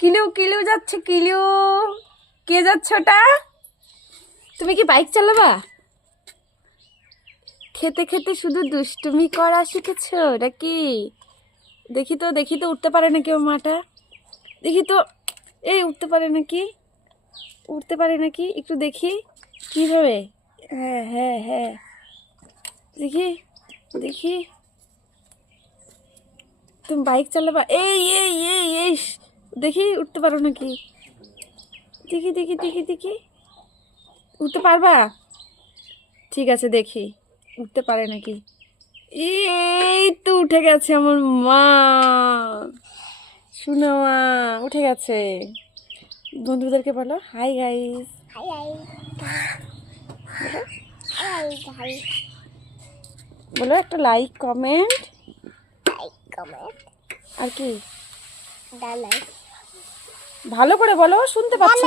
কিলু কিলু যাচ্ছে কিলু। কে যাচ্ছে ওটা? তুমি কি বাইক চালাবা? খেতে খেতে শুধু দুষ্টুমি করা শিখেছো নাকি? দেখি তো উঠতে পারে নাকি ও মাটা। দেখি তো, এই উঠতে পারে নাকি? উঠতে পারে নাকি একটু দেখি কিভাবে। হ্যাঁ হ্যাঁ হ্যাঁ, দেখি দেখি। তুমি বাইক চালাবা? এই এই এই এই দেখি উঠতে পারো নাকি। দেখি দেখি দেখি দেখি, উঠতে পারবা? ঠিক আছে, দেখি উঠতে পারে নাকি। এই তো উঠে গেছে আমার মা, শোনা মা উঠে গেছে। বন্ধুদেরকে বলো হাই গাইস। বলো একটা লাইক কমেন্ট আর কি ভালো করে বলো, শুনতে পাচ্ছি।